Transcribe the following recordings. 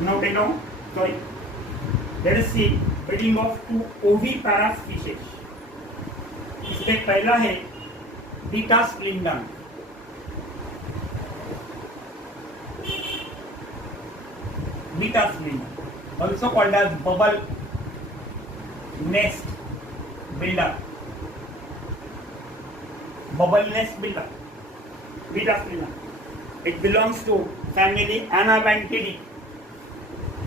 Now take down. Sorry. Let us see breeding of two oviparous fishes. इसमें पहला है betta splendens. Betta splendens, also called as bubble nest builder. Bubble nest builder. Beta splinter. It belongs to family Anabantidae.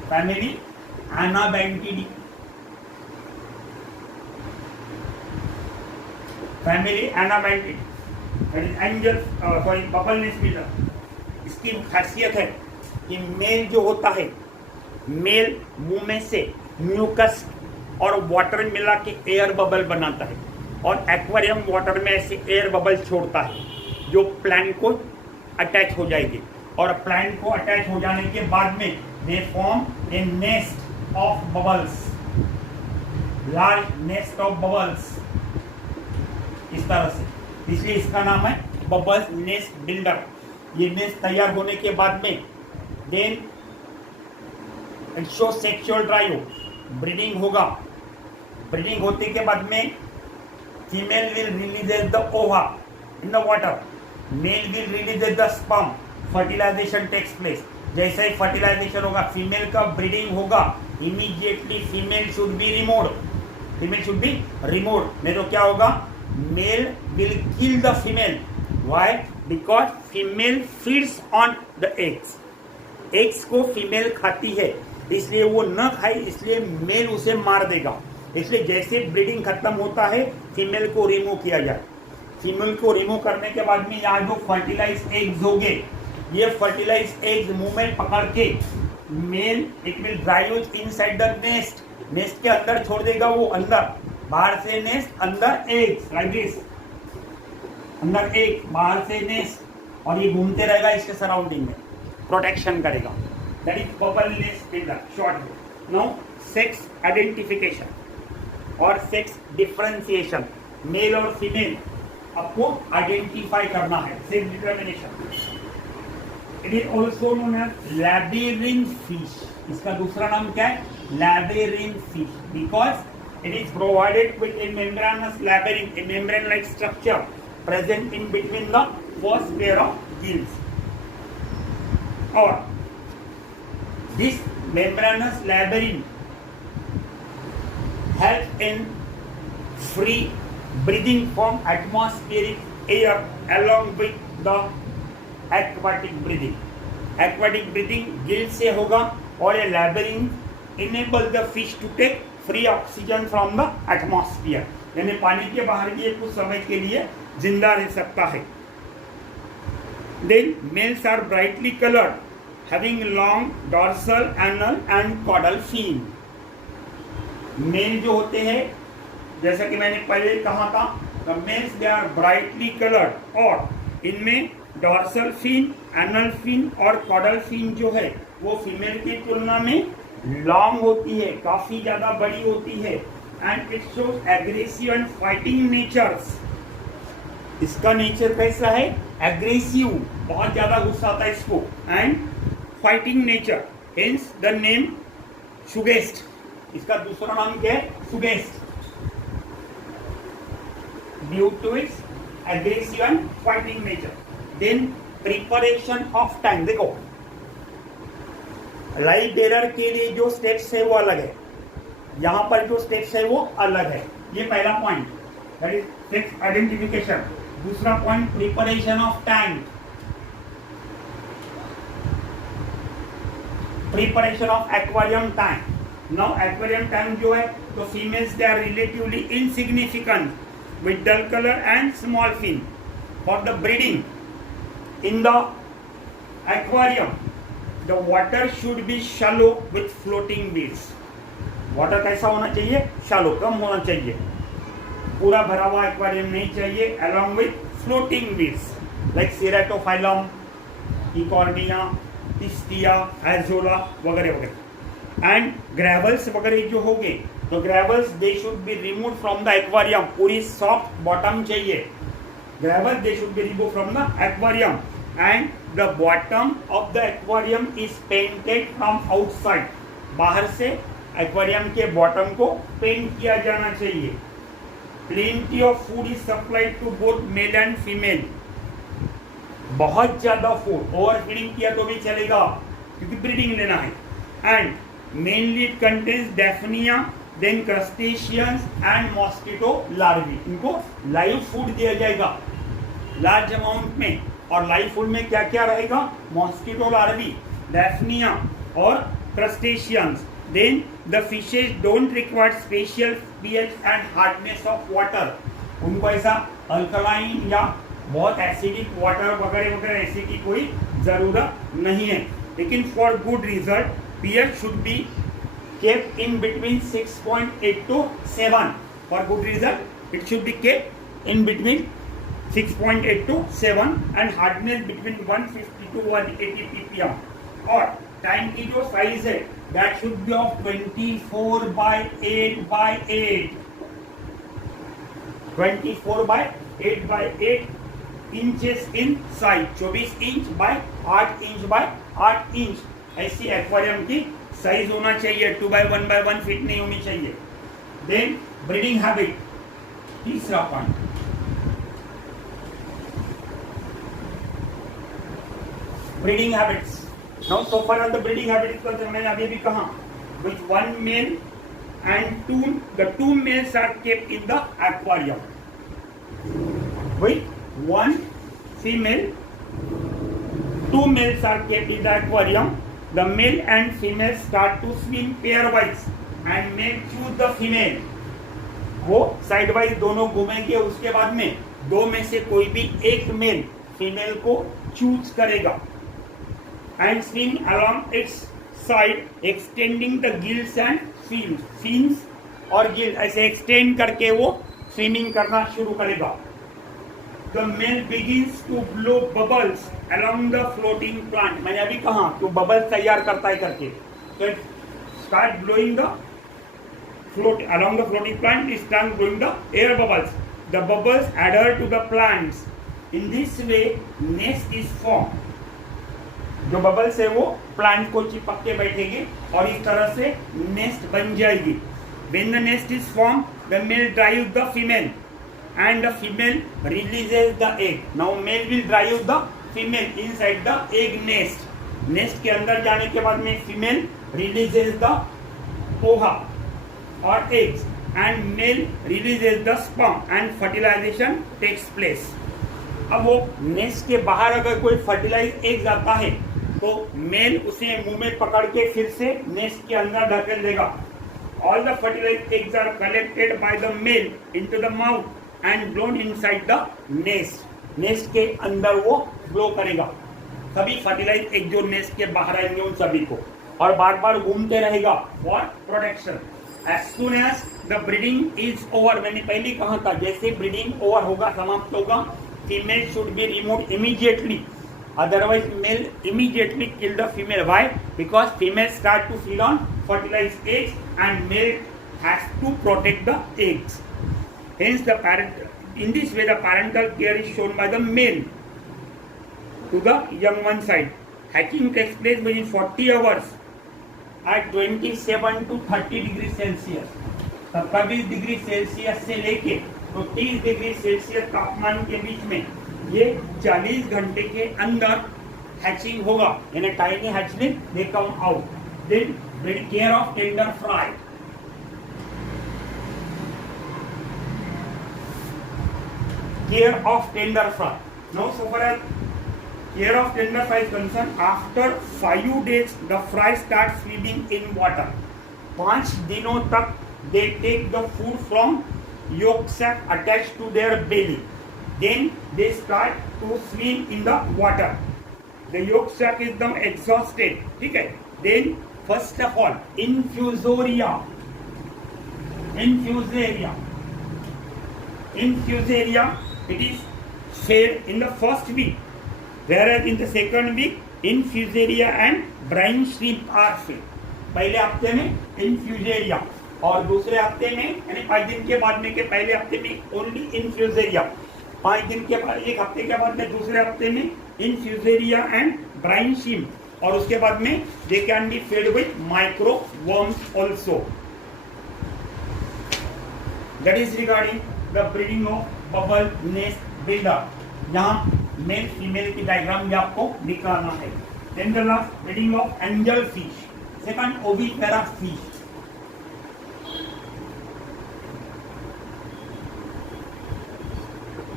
Family Anabantidae. Family Anabantidae. That is angel, bubble nest builder. इसकी खासियत है कि mail जो होता है, mail मुंह में से म्यूकस और वाटर मिला के एयर बबल बनाता है और एक्वेरियम वाटर में ऐसे एयर बबल छोड़ता है जो प्लांट को अटैच हो जाएगी और प्लांट को अटैच हो जाने के बाद में they form a nest of bubbles, large nest of bubbles, इस तरह से. इसलिए इसका नाम है बबल नेस्ट बिल्डर. ये नेस्ट तैयार होने के बाद में then it show sexual drive, breeding होगा. ब्रीडिंग होने के बाद में female will release the ova in the water, male will release the sperm, fertilization takes place. जैसे ही फर्टिलाइजेशन होगा, फीमेल का ब्रीडिंग होगा, immediately female should be removed. Female should be removed. नहीं तो क्या होगा, male will kill the female. Why? Because female feeds on the eggs. Eggs को फीमेल खाती है, इसलिए वो न खाए, इसलिए मेल उसे मार देगा. इसलिए जैसे ब्रीडिंग खत्म होता है, फीमेल को रिमूव किया जाए. फीमेल को रिमूव करने के बाद में यहाँ जो फर्टिलाइज एग्स होंगे, ये फर्टिलाइज एग्स मुंह में पकड़ के male it will drive inside the nest. Nest के अंदर छोड़ देगा वो, अंदर. बाहर से नेस्ट, अंदर एग्स, लाइक दिस. अंदर एग, बाहर से नेस्ट, और ये घूमते रहेगा इसके सराउंडिंग में, प्रोटेक्शन करेगा. That is bubble nest builder, short में. नाउ सेक्स आइडेंटिफिकेशन और सेक्स डिफरेंशिएशन. मेल और फीमेल आपको आइडेंटिफाई करना है. Sex determination. It is also known as labyrinth fish. इसका दूसरा नाम क्या है? Labyrinth fish. Because it is provided with a membranous labyrinth, a membrane like structure present in between the first pair of gills. Or this membranous labyrinth helps in free breathing from atmospheric air along with the aquatic breathing. Aquatic breathing gill से होगा और ये labyrinth enable the fish to take free oxygen from the atmosphere. यानी पानी के बाहर भी कुछ समय के लिए जिंदा रह सकता है. Then males are brightly colored, having long dorsal, anal and caudal fin. Male जो होते हैं, जैसा कि मैंने पहले कहा था, the males they are brightly colored और इनमें डॉर्सल फिन, एनल फिन और कॉडल फिन जो है वो फीमेल की तुलना में लॉन्ग होती है, काफी ज्यादा बड़ी होती है. And it shows aggressive and fighting natures. इसका नेचर कैसा है? एग्रेसिव, बहुत ज्यादा गुस्सा आता है इसको, and fighting nature. Hence the name suggest. इसका दूसरा नाम क्या है? Suggest. Due to its aggressive and fighting nature. Then preparation of time. देखो, लाइफ बेरर के लिए जो स्टेप्स है वो अलग है, यहां पर जो स्टेप्स है वो अलग है. ये पहला point, that is sex identification. दूसरा point preparation of tank. Preparation of aquarium tank. Now aquarium tank जो है, तो females they are relatively insignificant with dull colour and small fin. For the breeding in the aquarium the water should be shallow with floating beads. Water कैसा होना चाहिए? Shallow, कम होना चाहिए, पूरा भरा हुआ एक्वेरियम नहीं चाहिए. Along with floating beads like ceratophyllum, eichhornia, pistia, azolla वगैरह वगैरह. एंड ग्रेवल्स वगैरह जो होंगे, तो gravels they should be remove from the aquarium. पूरी सॉफ्ट बॉटम चाहिए. Gravels they should be remove from the aquarium. And the bottom of the aquarium is painted from outside, बाहर से एक्वेरियम के bottom को पेंट किया जाना चाहिए। Plenty of food is supplied to both male and female, बहुत ज्यादा food, over feeding किया तो भी चलेगा क्योंकि ब्रीडिंग लेना है। And mainly it contains daphnia, then crustaceans and mosquito larvae. इनको लाइव फूड दिया जाएगा लार्ज अमाउंट में, और लाइव फूड में क्या क्या रहेगा? मॉस्किटो लार्वी, डेफनिया और crustaceans. Then the fishes don't require special pH and hardness of water, उनको ऐसा अल्कलाइन या बहुत एसिडिक वाटर वगैरह वगैरह ऐसे की कोई जरूरत नहीं है। लेकिन for good result pH should be kept in between 6.8 to 7। For good result it should be kept in between 6.8 to 7 and hardness between 150 to 180 ppm। और टैंक की जो साइज है that should be of 24/8/8, 24/8/8 inches in size, 24 inch by 8 inch by 8 inch ऐसी aquarium की size होना चाहिए। 2/1/1 feet नहीं होनी चाहिए। देन ब्रीडिंग हैबिट, तीसरा point, breeding habits. Now so far as the breeding habit is concern, मैंने अभी भी कहा which one male and the two males are kept in the aquarium with one female. Two males are kept in the aquarium. The male and female start to swim pairwise and male choose the female. वो side wise दोनों घूमेंगे, उसके बाद में दो में से कोई भी एक मेल फीमेल को चूज करेगा and swim along its side extending the gills and fins और गिल ऐसे एक्सटेंड करके वो स्विमिंग करना शुरू करेगा। The male begins to blow bubbles along the floating plant, मैंने अभी कहा तो बबल्स तैयार करता है करके, तो start blowing the float along the floating plant, is start blowing the air bubbles. The bubbles adhere to the plants. In this way nest is formed. जो बबल्स है वो प्लांट को चिपक के बैठेगी और इस तरह से नेस्ट बन जाएगी। When the nest is formed, the male drives the female and the female releases the egg. Now male will drive the female inside the egg nest. Nest के अंदर जाने के बाद में female releases the ओहा और eggs and male releases the sperm and fertilization takes place. अब वो नेस्ट के बाहर अगर कोई फर्टिलाइज एग्स आता है तो मेल उसे मुंह में पकड़ के फिर से नेस्ट के अंदर ढकेल देगा। All the fertilized eggs are collected by the male into the mouth and blown inside the nest. Nest के अंदर वो ब्लो करेगा सभी फर्टिलाइज एग जो नेस्ट के बाहर आएंगे उन सभी को, और बार बार घूमते रहेगा for protection. As soon as the breeding is over, मैंने पहले कहा था जैसे ब्रीडिंग ओवर होगा, समाप्त होगा, female should be removed immediately. Otherwise, male immediately kill the female. Why? Because female start to feed on fertilized eggs and male has to protect the eggs. Hence, in this way, the parental care is shown by the male to the young one side. Hatching takes place within 40 hours at 27 to 30 degree Celsius. तब 20 degree Celsius से लेके तो 30 degree Celsius तापमान के बीच में ये 40 घंटे के अंदर हैचिंग होगा। In a tiny hatchling they come out. Then care of tender fry, care of tender fry. Now so far as care of tender fry is concern, after 5 days the fry start swimming in water. 5 दिनों तक they take the food from yolk sac attached to their belly. Then they start to swim in the water. The yolk sac is now exhausted. ठीक है? Then first of all, infusoria. It is fed in the first week, whereas in the second week, infusoria and brine shrimp are fed. पहले हफ्ते में infusoria और दूसरे हफ्ते में यानी 5 दिन के बाद में के पहले हफ्ते में ओनली इन्फ्यूजेरिया, 5 दिन के बाद एक हफ्ते के बाद में दूसरे हफ्ते में इन फ्यूजेरिया एंड ब्राइनशिम, और उसके बाद में they can be fed with micro worms also. That is regarding the breeding of bubble nest builder. यहाँ मेल फीमेल की डायग्राम भी आपको निकालना है। Then the last breeding of angelfish, second ovipara fish.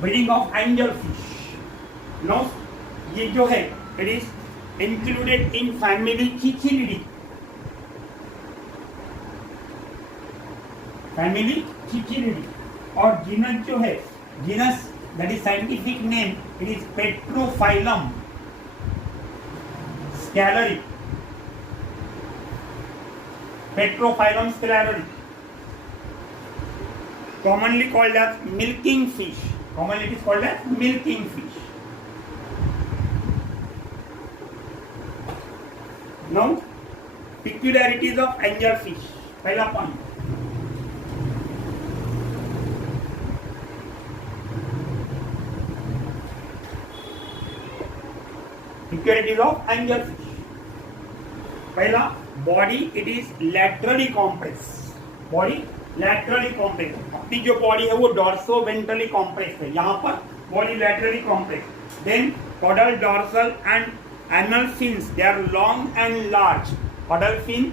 Breeding of angelfish, no ये जो है it is included in family cichlidae, family cichlidae. और जीनस जो है, genus that is scientific name, it is pterophyllum scalare, Pterophyllum स्कैलरी, commonly called as milking fish, commonly it is called as milking fish. Now peculiarities of angel fish, पहला point, peculiarities of angel fish। पहला, body it is laterally compressed, body laterally compress. अपनी जो body है वो dorso ventrally compress है, यहाँ पर body laterally compress. Then caudal, dorsal and anal fins, they are long and large. Caudal fin,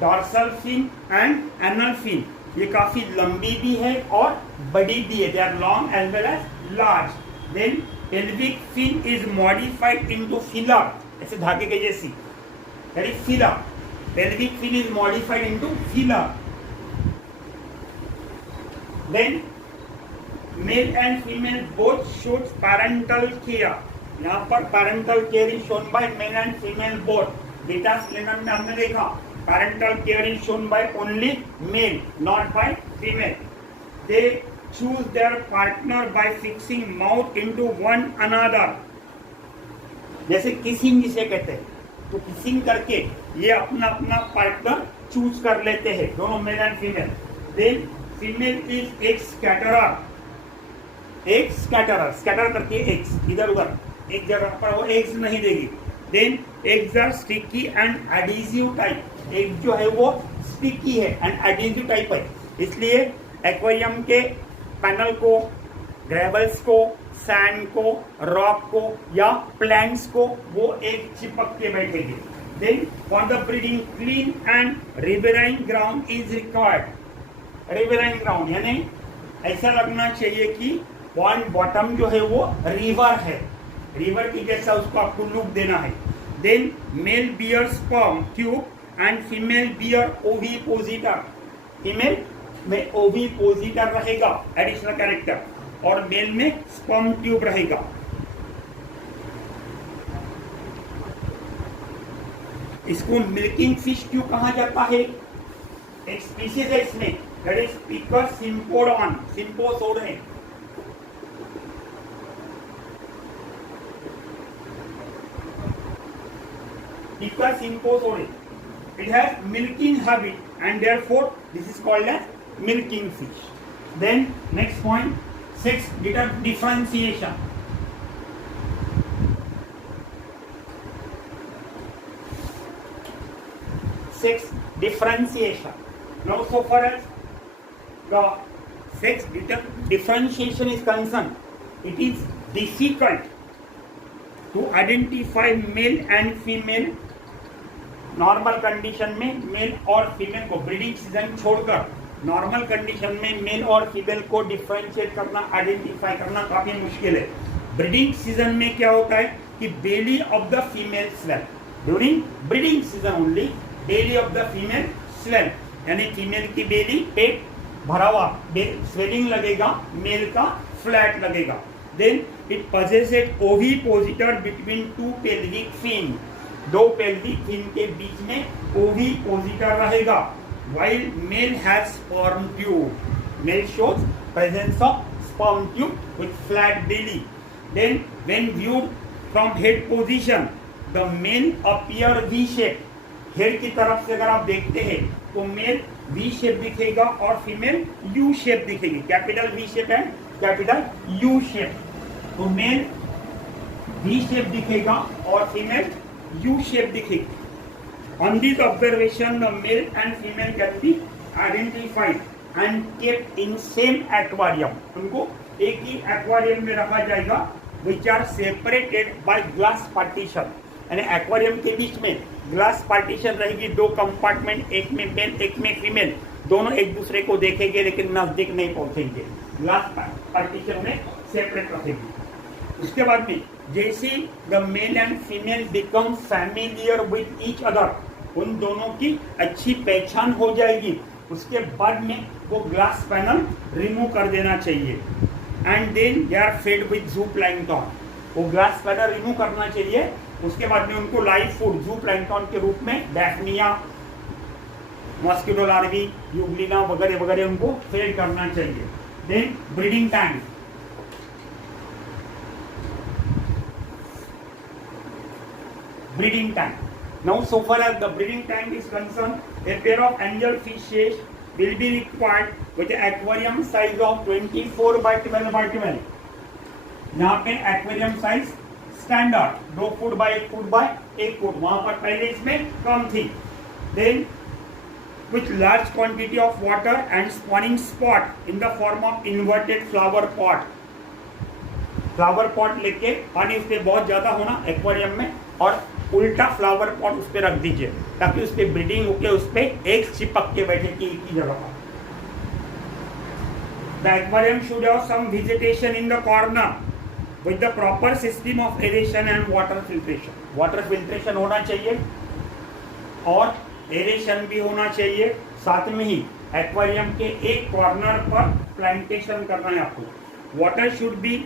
dorsal fin and anal fin, ये काफी लंबी भी है और बड़ी भी है, they are long as well as large. Then pelvic fin is modified into filler, ऐसे धागे के जैसी, that is filler. Pelvic fin is modified into filler. Then male and female both shows parental care, यहाँ पर parental care is shown by male and female both। Beta splenum में हमने देखा parental care is shown by only male, not by female। They choose their partner by fixing mouth into one another, जैसे kissing जिसे कहते हैं, तो kissing करके ये अपना अपना पार्टनर चूज कर लेते हैं, दोनों male and female. Then female is एक स्कैटरर, एक स्कैटरर, स्कैटर करती है एग्स इधर उधर, एक जगह पर वो एग्स नहीं देगी। Then eggs are sticky and adhesive type, egg जो है वो स्टिकी है एंड एडिजिव टाइप है, इसलिए एक्वेरियम के पैनल को, ग्रेवल्स को, सैंड को, रॉक को या प्लैंक्स को वो एक चिपक के बैठेगी। Then for the breeding clean and riverine ground is required. Riverine ground यानी ऐसा लगना चाहिए कि पॉइंट बॉटम जो है वो रिवर है, रिवर की जैसा उसको आपको लुक देना है। Then male bear sperm tube and female bear ovipositor, female में ओविपोजिटर रहेगा एडिशनल कैरेक्टर, और मेल में स्पर्म ट्यूब रहेगा। इसको मिल्किंग फिश क्यों कहा जाता है? एक स्पीशीज है इसमें, दैट इज पिकस सिम्पोडॉन, सिम्पोसोड है। Picus symposode, it has milking habit and therefore this is called as milking fish. Then next point, sex differentiation. Sex differentiation. Now so far as the sex differentiation is concerned, it is difficult to identify male and female। Normal condition में mail और female को, breeding season छोड़कर normal condition में mail और female को differentiate करना, identify करना काफी मुश्किल है। ब्रीडिंग सीजन में क्या होता है कि belly of the female swell, during breeding season only belly of the female swell, यानी फीमेल की बेली पेट भरा हुआ स्वेलिंग लगेगा, मेल का फ्लैट लगेगा। Then it possesses ovipositor between two pelvic fin, दो pelvic fin के बीच में ovipositor रहेगा। While male has sperm tube, male shows presence of sperm tube with flat belly. Then when viewed from head position, the male appear V-shape. Head की तरफ से अगर आप देखते हैं तो मेल V शेप दिखेगा और फीमेल U शेप दिखेगी, capital V shape and capital U shape. तो मेल वी शेप दिखेगा और फीमेल यू शेप दिखेगी. On this observation, the male and female can be identified and kept in same aquarium. उनको एक ही aquarium में रखा जाएगा, which are separated by glass partition. यानी एक्वारियम के बीच में ग्लास पार्टीशन रहेगी, दो कंपार्टमेंट, एक में मेल एक में फीमेल, दोनों एक दूसरे को देखेंगे लेकिन नजदीक नहीं पहुंचेंगे, ग्लास पार्टीशन में सेपरेट रखेंगे. उसके बाद में जैसे the mail and female become familiar with each other, उन दोनों की अच्छी पहचान हो जाएगी, उसके बाद में वो ग्लास पैनल रिमूव कर देना चाहिए. And then they are fed with zooplankton, वो ग्लास पैनल रिमूव करना चाहिए. उसके बाद में उनको लाइव फूड जूप्लैंक्टन के रूप में डैफनिया, मॉस्किटो लार्वी, यूग्लिना वगैरह वगैरह उनको फेड करना चाहिए. Then breeding tank, breeding tank. Now, so far as the breeding tank is concerned, a pair of angelfishes will be required with an aquarium size of 24 by 12 by 12. यहाँ पे aquarium size standard 2 foot by 1 foot by 1 foot, वहाँ पर पहले इसमें कम थी. Then with large quantity of water and spawning spot in the form of inverted flower pot. Flower pot लेके पानी उसपे बहुत ज्यादा होना एक्वेरियम में और उल्टा फ्लावर पॉट उस पर रख दीजिए ताकि उस पर ब्रीडिंग होके उस पर एक चिपक के बैठे की एक ही जगह पर. The aquarium should have some vegetation in the corner with the proper system of aeration and water filtration. Water filtration होना चाहिए और एरेशन भी होना चाहिए. साथ में ही एक्वेरियम के एक कॉर्नर पर प्लांटेशन करना है आपको. Water should B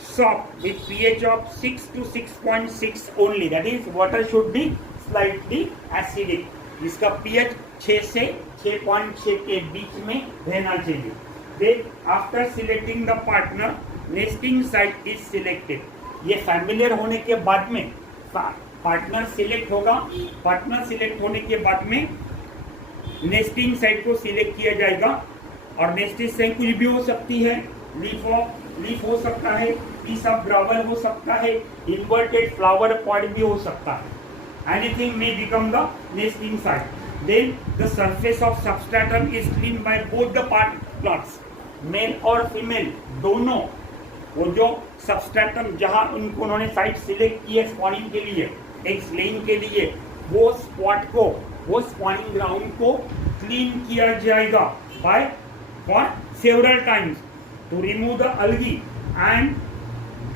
soft with pH of 6 to 6.6 only. That is, water should be slightly acidic. जिसका pH 6 से 6.6 के बीच में रहना चाहिए. Then, after selecting the partner, nesting site is selected. ये familiar होने के बाद में पार्टनर सिलेक्ट होगा. पार्टनर सिलेक्ट होने के बाद में नेस्टिंग साइट को सिलेक्ट किया जाएगा और नेस्टिंग साइट कुछ भी हो सकती है. लीफ हो सकता है, पीस ऑफ ग्रावल हो सकता है, इन्वर्टेड फ्लावर पॉट भी हो सकता है. Anything may become the nesting site. Then the surface of substratum is clean by both the partners. Male और फीमेल दोनों, वो जो सबस्ट्रेटम जहां उन्होंने साइट सिलेक्ट की है स्पॉनिंग के लिए, एग्स लेइंग के लिए, वो स्पॉट को, वो स्पॉनिंग ग्राउंड को क्लीन किया जाएगा by for several times to remove the algae and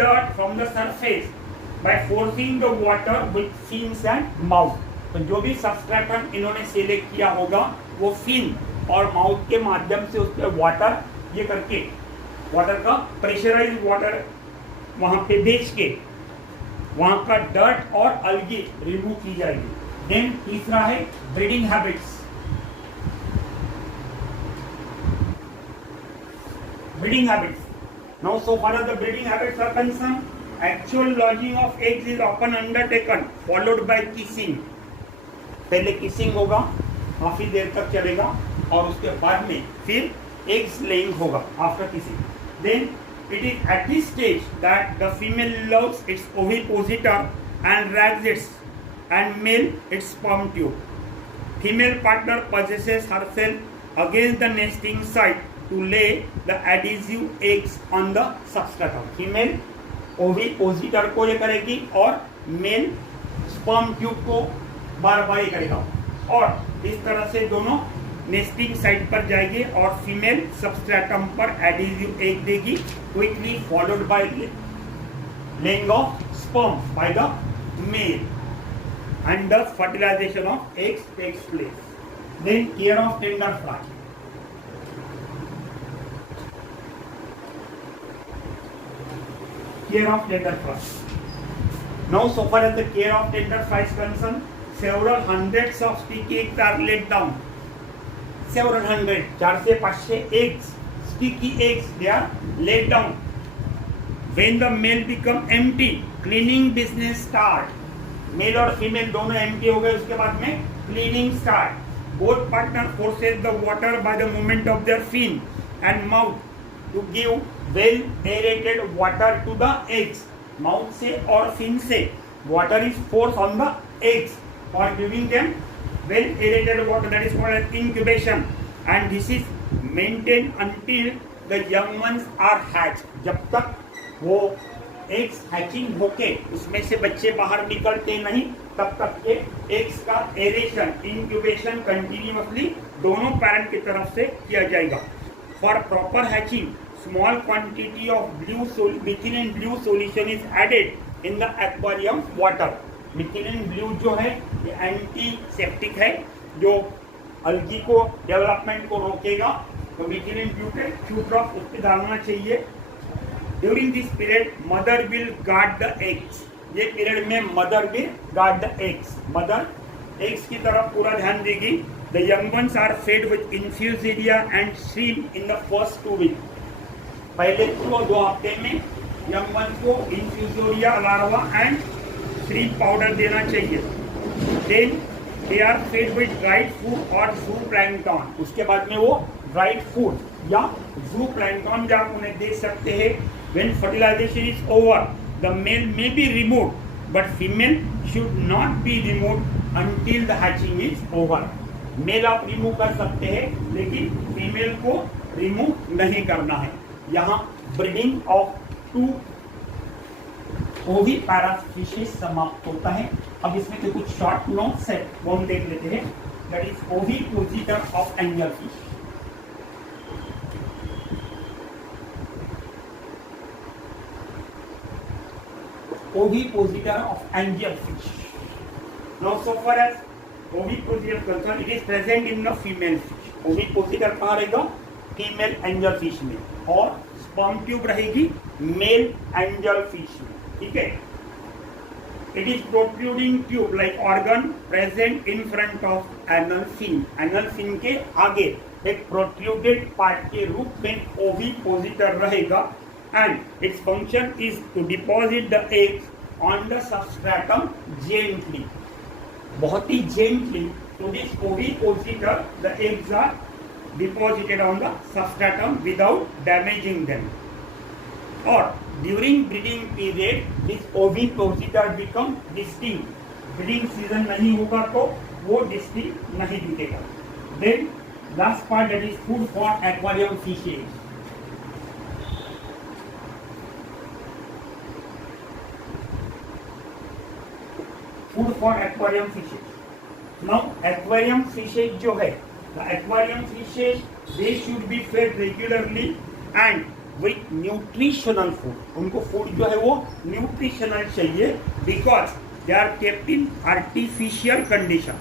dirt from the surface by forcing the water with fins and mouth. तो जो भी सबस्ट्रेटम इन्होंने सिलेक्ट किया होगा वो फिन और माउथ के माध्यम से उस पर वाटर ये करके, वाटर का प्रेशराइज वाटर वहाँ पे भेज के वहाँ का डर्ट और अलगी रिमूव की जाएगी. देन तीसरा है breeding habits. Breeding habits. Now, so far as the breeding habits are concerned, actual lodging of eggs is often undertaken, followed by kissing. पहले kissing होगा, काफी देर तक चलेगा और उसके बाद में फिर eggs laying होगा after kissing. Then it is at this stage that the female loves its ovipositor and rags its and male its sperm tube. Female partner possesses herself against the nesting site to lay the adhesive eggs on the substratum. Female ओविपोजिटर को ये करेगी और mail sperm tube को बार बार ये करेगा और इस तरह से दोनों नेस्टिंग साइट पर जाएंगे और फीमेल सबस्ट्रेटम पर एडहेसिव एग देगी, quickly followed by laying of sperm by the male and thus fertilization of eggs takes place. Then care of tender fry. Care of tender fry. Now, so far as the care of tender fry is concerned, several hundreds of sticky eggs are laid down. Several hundred, 400 से 500 eggs, sticky eggs, they are laid down. When the male become empty, cleaning business start. Male और female दोनों empty हो गए, उसके बाद में cleaning start. Both partner forces the water by the movement of their fin and mouth to give well aerated water to the eggs. Mouth से और fin से water is force on the eggs for giving them well aerated water, that is called as incubation, and this is maintained until the young ones are hatched. जब तक वो eggs hatching होके उसमें से बच्चे बाहर निकलते नहीं तब तक ये एग्स का एरेशन इंक्यूबेशन कंटिन्यूअसली दोनों पैरेंट की तरफ से किया जाएगा. For proper hatching small quantity of methylene blue solution is added in the aquarium water. Methylene blue जो है ये एंटीसेप्टिक है जो अल्गी को डेवलपमेंट को रोकेगा. तो मिथिलीन ब्लू के 2 ड्रॉप उस पर डालना चाहिए. During this period mother will guard the eggs. ये पीरियड में mother will guard the eggs. Mother eggs की तरफ पूरा ध्यान देगी. The young ones are fed with infusoria and shrimp in the first 2 week. पहले 2 हफ्ते में यंग वंस को infusoria larva and shrimp powder देना चाहिए. Then they are fed with dried food और जू प्लैंकटन. उसके बाद में वो ड्राइड फूड या जू प्लैंकटन भी आप उन्हें दे सकते हैं. When fertilization is over the male may be removed but female should not be removed until the hatching is over. Male आप रिमूव कर सकते हैं लेकिन फीमेल को रिमूव नहीं करना है. यहाँ ब्रीडिंग ऑफ 2 ओवी पैरा फिशेस समाप्त होता है. अब इसमें जो कुछ शॉर्ट नोट्स है वो हम देख लेते हैं. That is ovipositor of angelfish. Ovipositor of angelfish. Now, so far as ovipositor is concerned, it is present in the female fish. Ovipositor कहाँ रहेगा? Female angelfish में. और sperm tube रहेगी male angelfish में. ठीक है? It is protruding tube like organ present in front of anal fin. Anal fin के आगे एक protruded part के रूप में ovipositor रहेगा. And its function is to deposit the eggs on the substratum gently. बहुत ही gently. So this ovipositor, the eggs are deposited on the substratum without damaging them. Or during breeding period, this ovipositor become distinct. Breeding season नहीं होगा तो वो distinct नहीं दिखेगा. Then last part, that is food for aquarium fishes. Food for aquarium fishes. Now aquarium fishes जो है, the aquarium fishes they should be fed regularly and with nutritional food. उनको food जो है वो nutritional चाहिए because they are kept in artificial condition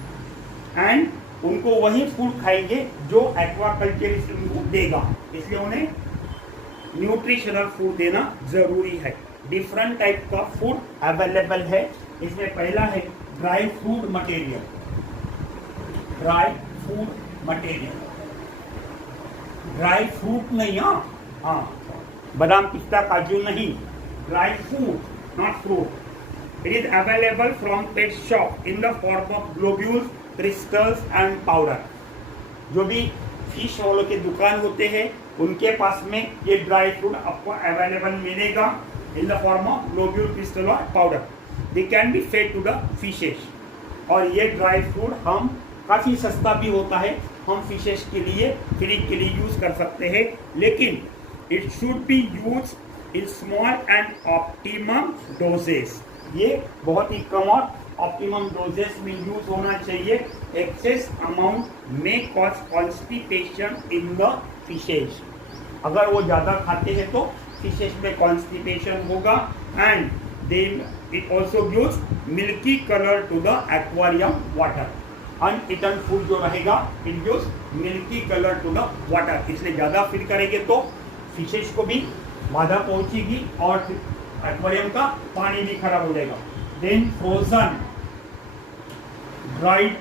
and उनको वही food खाएंगे जो aquaculturist उनको देगा. इसलिए उन्हें nutritional food देना जरूरी है. डिफरेंट टाइप का फूड अवेलेबल है. इसमें पहला है dry food material. Dry food material, dry fruit नहीं. हाँ, बादाम पिस्ता काजू नहीं. Dry food not fruit. It is available from pet shop in the form of globules, crystals and powder. जो भी फिश वालों के दुकान होते हैं उनके पास में ये ड्राई फ्रूट आपको अवेलेबल मिलेगा in the form of globule, crystal or powder. They can be fed to the fishes. और ये ड्राई फ्रूट हम काफ़ी सस्ता भी होता है. हम फिशेस के लिए फीडिंग के लिए यूज़ कर सकते हैं. लेकिन it should be used in small and optimum doses. ये बहुत ही कम और ऑप्टिमम डोजेस में यूज होना चाहिए. एक्सेस अमाउंट में cause constipation in the fishes. अगर वो ज़्यादा खाते हैं तो फिशेस में कॉन्स्टिपेशन होगा. And then it also gives milky colour to the aquarium water. Uneaten food जो रहेगा it gives milky colour to the water. इसलिए ज़्यादा फीड करेंगे तो फिशेस को भी बाधा पहुंचेगी और एक्वेरियम का पानी भी खराब हो जाएगा. Then frozen dried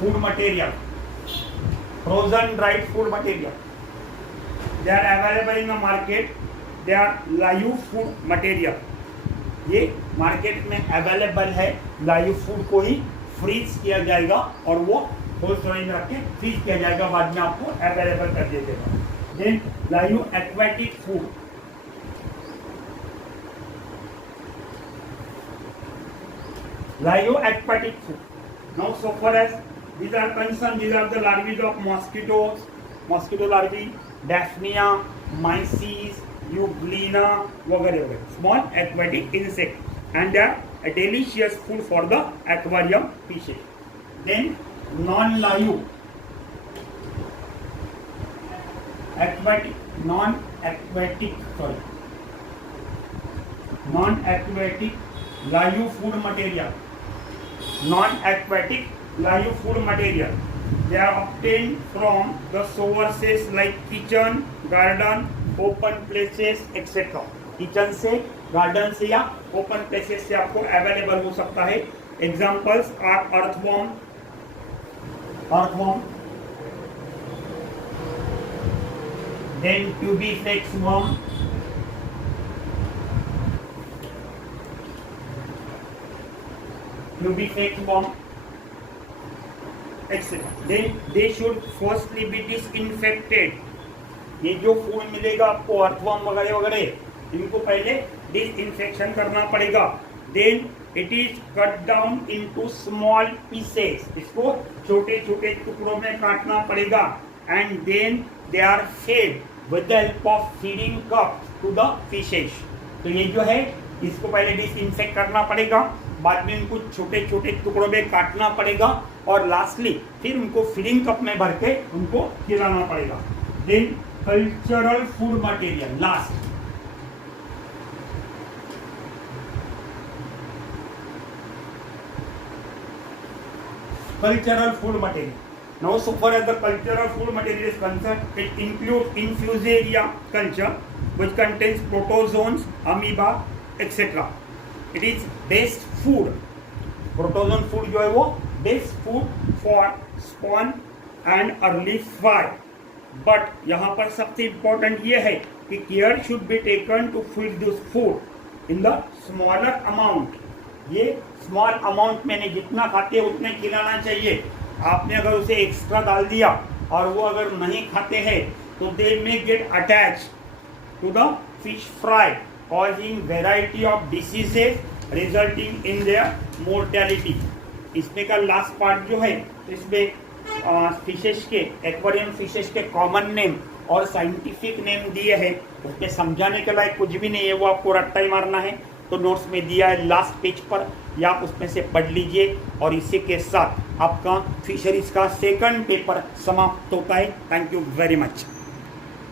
food material. Frozen dried food material. They are available in the market. They are live food material. ये मार्केट में अवेलेबल है. लाइव फूड को ही फ्रीज किया जाएगा और वो कोल्ड स्टोरेज में रख के फ्रीज किया जाएगा, बाद में आपको अवेलेबल कर दिया जाएगा. Then live aquatic food. Lyoaquatic food. Now, so far as these are concerned, these are the larvae of mosquitoes, mosquito larvae, Daphnia, myces, Euglena, वगैरह. Small aquatic insect, and they are a delicious food for the aquarium fishes. Then non-aquatic, non-aquatic live food material. Non-aquatic live food material. They are obtained from the sources like kitchen, garden, open places, etc. Kitchen से, garden से या open places से आपको available हो सकता है. Examples are earthworm, then tubifex worm, etc. Then they should firstly be disinfected. ये जो फूड मिलेगा आपको अर्थवर्म वगैरह वगैरह, इनको पहले डिसइंफेक्शन करना पड़ेगा. Then it is cut down into small pieces. इसको छोटे छोटे टुकड़ों में काटना पड़ेगा. And then they are fed with the help of feeding cup to the fishes. तो ये जो है इसको पहले डिसइंफेक्ट करना पड़ेगा, बाद में इनको छोटे छोटे टुकड़ों में काटना पड़ेगा, और लास्टली फिर उनको फीडिंग कप में भर के उनको खिलाना पड़ेगा. Then cultural food material last. Cultural food material. Now, so far as the cultural food material is concerned, it includes infusaria culture, which contains protozoans, amoeba, etc. It is best food. Protozoan food जो है वो best food for spawn and early fry. But यहाँ पर सबसे important ये है कि care should be taken to feed this food in the smaller amount. ये स्मॉल अमाउंट में जितना खाते हैं उतने खिलाना चाहिए. आपने अगर उसे एक्स्ट्रा डाल दिया और वो अगर नहीं खाते हैं तो they may get attach to the fish fry, causing variety of diseases resulting in their mortality. इसमें का लास्ट पार्ट जो है, इसमें फिशेस के, एक्वेरियम फिशेस के कॉमन नेम और साइंटिफिक नेम दिए हैं. उसमें समझाने के लायक कुछ भी नहीं है, वो आपको रट्टा ही मारना है. तो नोट्स में दिया है लास्ट पेज पर, या आप उसमें से पढ़ लीजिए. और इसी के साथ आपका फिशरीज का सेकंड पेपर समाप्त होता है. Thank you very much.